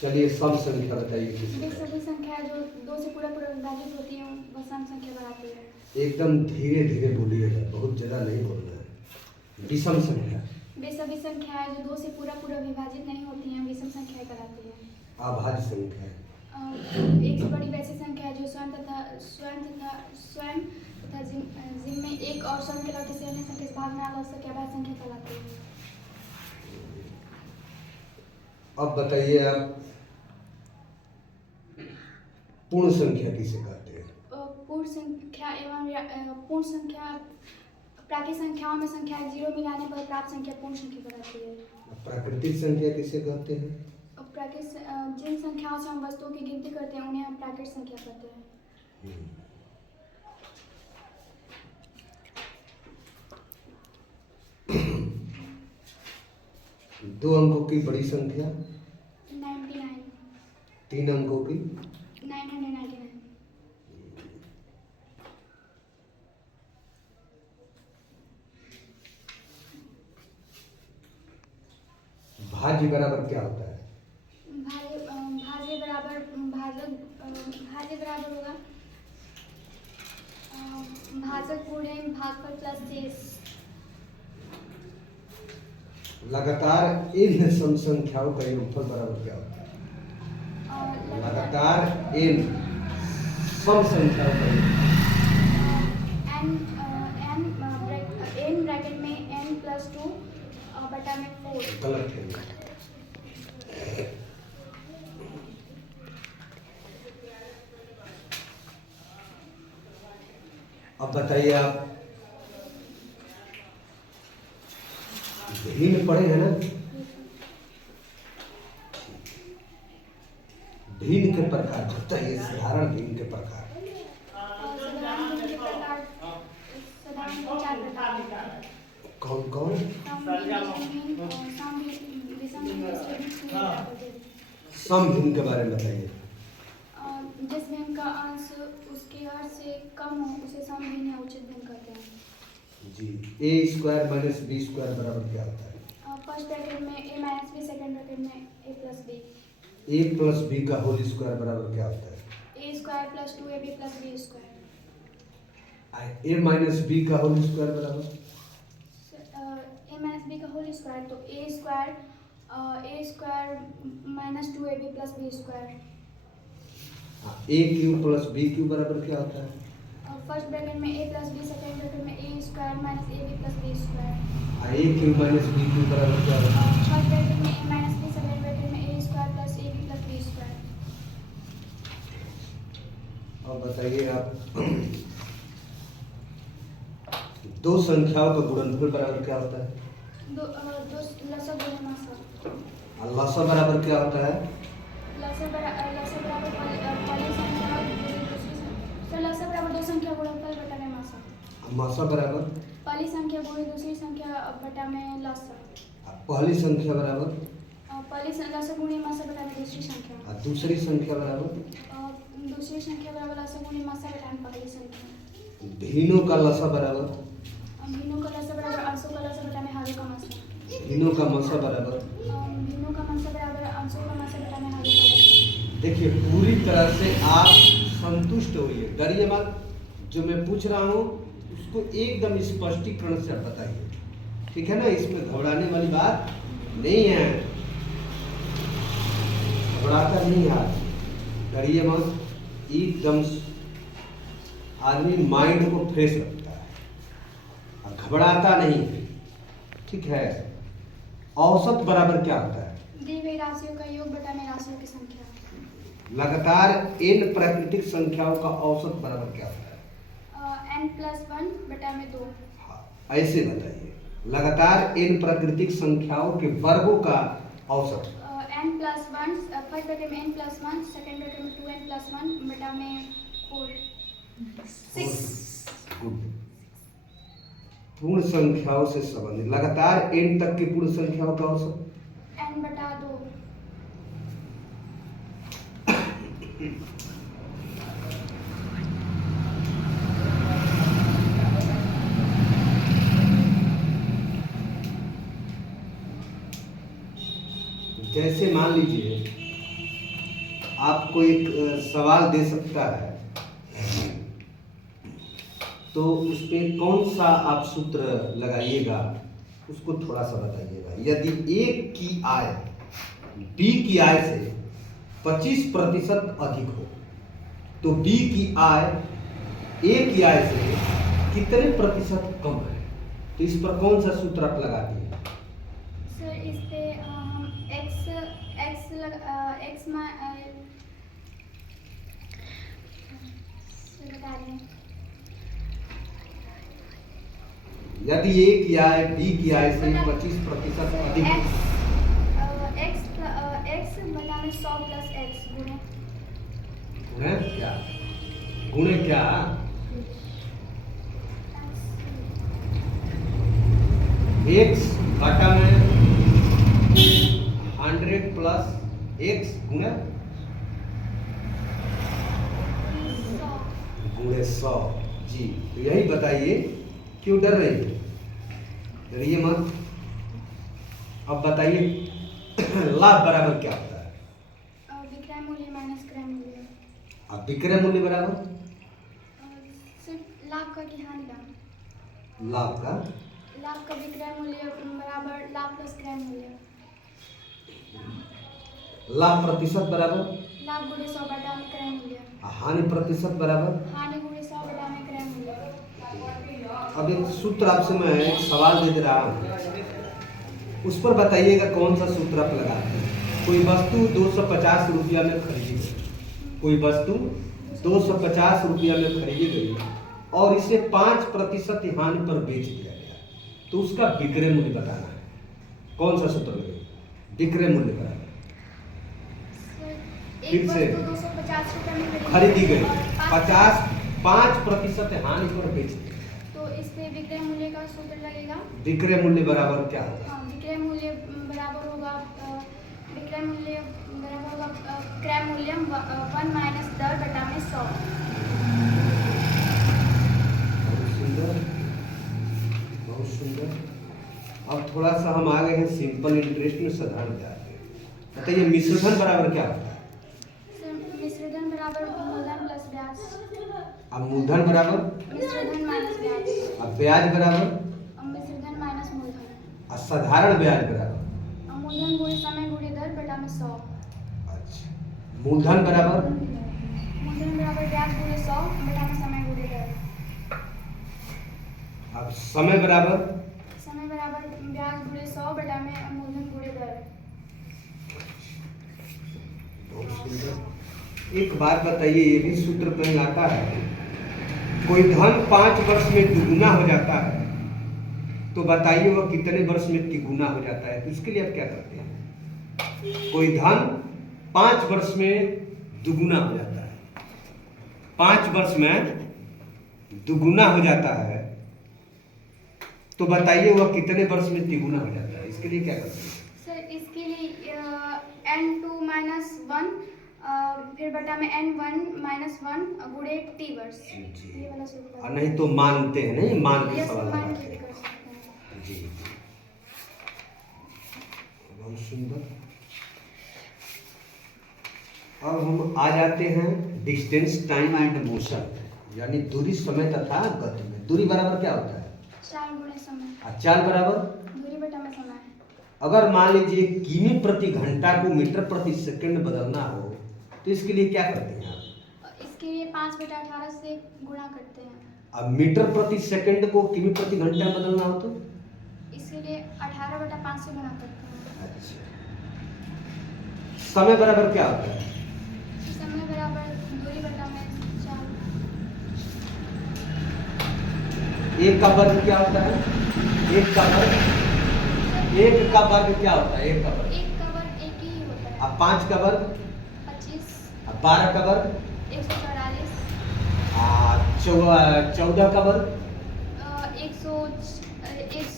चलिए सम संख्या बताइए किसे वे सभी संख्या जो 2 से पूरा पूरा विभाजित होती हैं वह सम संख्या कहलाती है। एकदम धीरे धीरे बोलिएगा, बहुत ज़्यादा नहीं बोलना है। विषम संख्या वे सभी संख्याएं जो 2 से पूरा पूरा विभाजित नहीं होती हैं विषम संख्या कहलाती है। अभाज्य संख्या एक से बड़ी वैसी संख्या है जो स्वयं तथा जिनमें एक और स्वयं के अलावा किसी अन्य संख्या से भाग ना लग सके अभाज्य संख्या कहलाती है। अब बताइए आप पूर्ण संख्या किसे कहते हैं? पूर्ण संख्या एवं पूर्ण संख्या प्राकृतिक संख्याओं में संख्या 0 मिलाने पर प्राप्त संख्या पूर्ण संख्या कहलाती है। प्राकृतिक संख्या किसे कहते हैं? जिन संख्याओं से हम वस्तुओं की गिनती करते हैं उन्हें हम प्राकृतिक संख्या कहते हैं। दो अंकों की बड़ी संख्या 99, 3 अंकों की 999, भाज्य बराबर क्या होता है? भाज्य बराबर होगा भाजक गुणे भागफल प्लस शेष। लगातार इन सम संख्याओं का योगफल बराबर क्या होता है? लगातार इन सम संख्याओं का योगफल n ब्रैकेट में n+2 बटा में 4। गलत है। अब बताइए आप भिन्न पढ़े हैं ना? भिन्न के प्रकार बताइए, साधारण भिन्न के प्रकार। कौन कौन? सम भिन्न के बारे में बताइए। जिस भिन्न का अंश उसके हर से कम हो उसे सम भिन्न या उचित भिन्न कहते हैं। जी। a² - b² बराबर क्या होता है? फर्स्ट ब्रैकेट में a - b, सेकंड ब्रैकेट में a + b। a + b का होल स्क्वायर बराबर क्या होता है? a² + 2ab + b²। a - b का होल स्क्वायर बराबर a - b का होल स्क्वायर तो a² - 2ab + b²। a³ + b³ बराबर क्या होता है? फर्स्ट ब्रैकेट में a + b, सेकंड ब्रैकेट में a² - ab + b²। a³ - b³ बराबर क्या होता है? फर्स्ट ब्रैकेट में a - b, सेकंड ब्रैकेट में a² + ab + b²। अब बताइए आप दो संख्याओं का गुणनफल बराबर क्या होता है? लसा गुणे मासा। और लसा बराबर क्या होता है? लसा बराबर पहली संख्या गुणे दूसरी संख्या। तो लसा बराबर दो संख्या गुणनफल बटा में मासा। और मासा बराबर पहली संख्या गुणे दूसरी संख्या बटा में लसा। पहली संख्या बराबर लसा गुणे मासा बटा में दूसरी संख्या। और दूसरी संख्या बराबर दूसरी संख्या बराबर लसा गुणे मासा बटा में पहली संख्या। भिन्नों का लसा बराबर भिन्नों का लसा बराबर अंशों का लसा बटा में हरों का मासा। भिन्नों का मासा बराबर भिन्नों का मासा बराबर अंशों का मासा बटा में हरों का लसा। देखिए पूरी तरह से आप संतुष्ट होइए, डरिए मत। जो मैं पूछ रहा हूँ उसको एकदम स्पष्टीकरण से बताइए, ठीक है ना? इसमें घबराने वाली बात नहीं है, घबराता नहीं आज, डरिए मत। एकदम आदमी माइंड को फ्रेश रखता है और घबराता नहीं है, ठीक है? औसत बराबर क्या होता है? दी गई राशियों का योग बटा में राशियों की संख्या। लगातार n प्राकृतिक संख्याओं का औसत बराबर क्या होता है? n+1 बटा में 2। हाँ, ऐसे बताइए। लगातार n प्राकृतिक संख्याओं के वर्गों का औसत n+1 फर्स्ट ब्रैकेट में n+1, सेकंड ब्रैकेट में 2n+1 बटा में 4 6। गुड। पूर्ण संख्याओं से संबंधित लगातार n तक की पूर्ण संख्याओं का औसत n बटा 2। जैसे मान लीजिए आपको एक सवाल दे सकता है, तो उस पर कौन सा आप सूत्र लगाइएगा उसको थोड़ा सा बताइएगा। यदि एक की आय बी की आय से 25% अधिक हो तो बी की आय ए की आय से कितने प्रतिशत कम है, तो इस पर कौन सा सूत्र आप लगाते हैं? सर इस पे हम बता रहे हैं। यदि ए की आय बी की आय से 25% अधिक एक्स बटा में 100 प्लस एक्स गुणे क्या, गुणे क्या, एक्स बटा में 100 प्लस एक्स गुणे 100। जी, तो यही बताइए, क्यों डर रही है? डरिए मत। अब बताइए लाभ बराबर क्या होता है? विक्रय मूल्य माइनस क्रय मूल्य। अब विक्रय मूल्य बराबर सिर्फ लाभ का कि हानि का? लाभ का विक्रय मूल्य बराबर लाभ प्लस क्रय मूल्य। लाभ प्रतिशत बराबर लाभ गुणे 100 बटा में क्रय मूल्य। हानि प्रतिशत बराबर हानि गुणे 100 बटा में क्रय मूल्य। अब एक सूत्र आपसे मैं एक सवाल दे रहा हूँ, उस पर बताइएगा कौन सा सूत्र आप लगाते हैं। कोई वस्तु 250 रुपया में खरीदी गई, कोई वस्तु 250 रुपया में खरीदी गई और इसे 5% हानि पर बेच दिया गया, तो उसका विक्रय मूल्य बताना है। कौन सा सूत्र लगेगा? विक्रय मूल्य बराबर फिर से 250 रुपये में खरीदी गई, 5% हानि पर बेच दी, तो इस पे विक्रय मूल्य का सूत्र लगेगा। विक्रय मूल्य बराबर क्या होगा? हाँ, विक्रय मूल्य बराबर होगा क्रय मूल्य 1 माइनस 10 बटा में 100। बहुत सुंदर, बहुत सुंदर। अब थोड़ा सा हम आ गए हैं सिंपल इंटरेस्ट में, साधारण ब्याज में। बताइए मिश्रधन बराबर क्या होता है? मिश्रधन बराबर मूलधन प्लस ब्याज। अब मूलधन बराबर मिश्रधन माइनस ब्याज। अब ब्याज बराबर मिश्रधन माइनस मूलधन। और साधारण ब्याज बराबर मूलधन गुणे समय गुणे दर बटा में 100। अच्छा, मूलधन बराबर ब्याज गुणे 100 बटा में समय गुणे दर। अब समय बराबर ब्याज गुणे 100 बटा में मूलधन गुणे दर। बहुत सुंदर। एक बात बताइए, ये भी सूत्र में आता है, कोई धन 5 वर्ष में दुगुना हो जाता है, तो बताइए वह कितने वर्ष में तिगुना हो जाता है? तो इसके लिए आप क्या करते हैं? कोई धन 5 वर्ष में दुगुना हो जाता है, 5 वर्ष में दुगुना हो जाता है, तो बताइए वह कितने वर्ष में तिगुना हो जाता है? इसके लिए क्या करते हैं? सर इसके लिए n2 माइनस 1 फिर बटा में n1 माइनस 1 गुणे t वर्ष। ये वाला सूत्र। और नहीं तो मानते हैं, नहीं मान के यस, सवाल मान लगाते के भी हैं। कर सकते हैं। जी, बहुत सुंदर। अब हम आ जाते हैं डिस्टेंस टाइम एंड मोशन, यानी दूरी समय तथा गति में। दूरी बराबर क्या होता है? चाल गुणे समय। और चाल बराबर दूरी बटा में समय। अगर मान लीजिए किमी प्रति घंटा को मीटर प्रति सेकंड बदलना हो, तो इसके लिए क्या करते हैं आप? इसके लिए 5/18 से गुणा करते हैं। अब मीटर प्रति सेकंड को किमी प्रति घंटा में बदलना हो तो इसके लिए 18/5 से गुणा करते हैं। अच्छा, समय बराबर क्या होता है? समय बराबर दूरी बटा में चाल। एक का वर्ग क्या होता है? एक का वर्ग क्या होता है? एक का वर्ग एक ही होता है। अब 5 का वर्ग 25। अब 12 का वर्ग 144। 14 का वर्ग 196।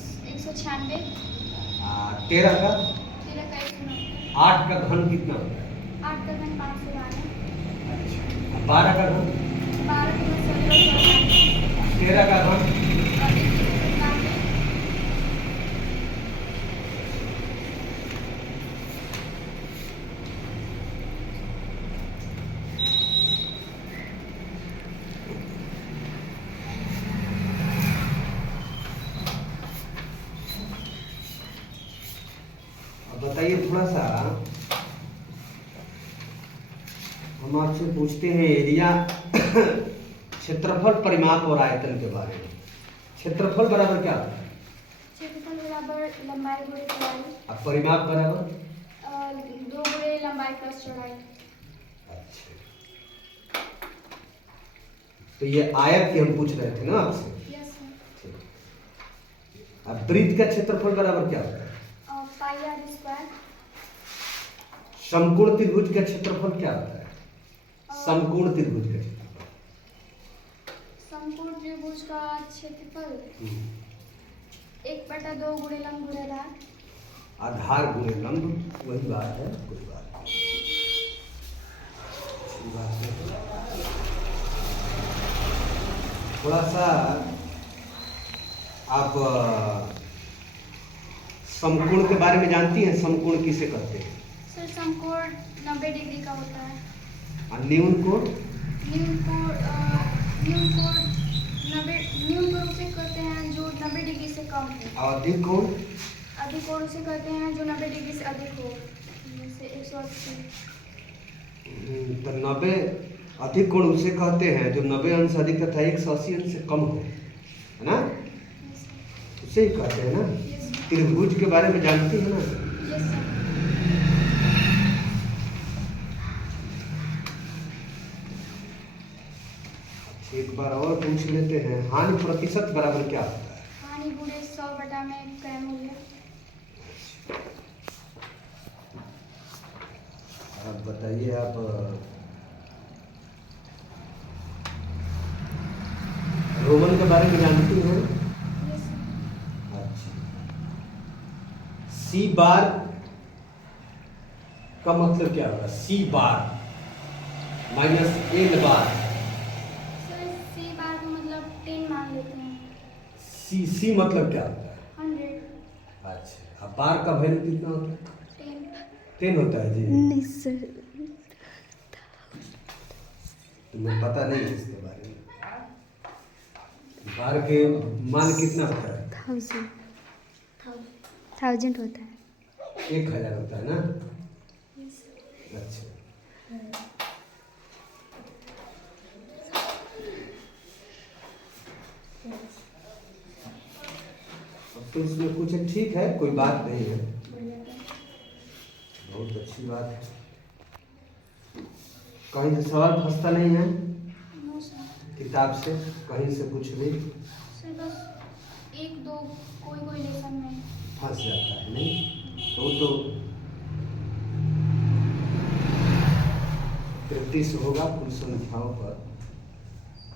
13 का 190। 8 का घन कितना होता है? 8 का घन 592। अच्छा, अब 12 का घन 12 का घन 1792। 13 का घन 197। हम आपसे पूछते हैं एरिया क्षेत्रफल, परिमाप और आयतन के बारे में। क्षेत्रफल बराबर क्या होता है? क्षेत्रफल बराबर लंबाई गुणे चौड़ाई। अब परिमाप बराबर 2 गुणे लंबाई प्लस चौड़ाई। अच्छा, तो ये आयत की हम पूछ रहे थे ना आपसे। Yes sir. ठीक। अब वृत्त का क्षेत्रफल बराबर क्या होता है? पाई आर स्क्वायर। समकोण त्रिभुज का क्षेत्रफल क्या होता है? समकोण त्रिभुज का क्षेत्रफल। समकोण त्रिभुज का क्षेत्रफल 1/2 गुणे लंब गुणे आधार। आधार गुणे लंब, वही बात है, कोई बात नहीं। अच्छी बात है। थोड़ा सा आप समकोण के बारे में जानती हैं? समकोण किसे कहते हैं? सर समकोण 90 डिग्री का होता है। और न्यून कोण? न्यून कोण उसे कहते हैं जो 90 डिग्री से कम हो। और अधिक कोण? अधिक कोण उसे कहते हैं जो 90 डिग्री से अधिक हो, जैसे 180। तो 90 अधिक कोण उसे कहते हैं जो 90 अंश अधिक तथा 180 अंश से कम हो, है ना? उसे ही कहते हैं ना। त्रिभुज के बारे में जानती है ना? Yes sir. एक बार और पूछ लेते हैं, हानि प्रतिशत बराबर क्या होता है? हानि गुणे 100 में क्रय मूल्य। अब बताइए, आप रोमन के बारे में जानती हैं? Yes sir. अच्छा, सी बार का मतलब क्या होगा? सी बार माइनस एल बार। सर सी बार का मतलब 10 मान लेते हैं। सी मतलब क्या होता है? 100। अच्छा, अब बार का वैल्यू कितना होता है? 10। 10 होता है जी। नहीं सर, तुम्हें पता नहीं है इसके बारे में। बार के मान कितना होता है? 1000 होता है। 1000 होता है ना? अच्छा, अब तो इसमें कुछ ठीक है, कोई बात नहीं है, बहुत अच्छी बात है। कहीं से सवाल फंसता नहीं है? No sir. किताब से कहीं से कुछ भी सर बस 1-2 कोई लेसन में फंस जाता है नहीं? तो प्रैक्टिस होगा कुछ संख्याओं पर,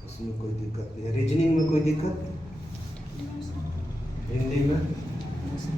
उसमें कोई दिक्कत नहीं है। रीजनिंग में कोई दिक्कत? No sir. हिंदी में? No sir.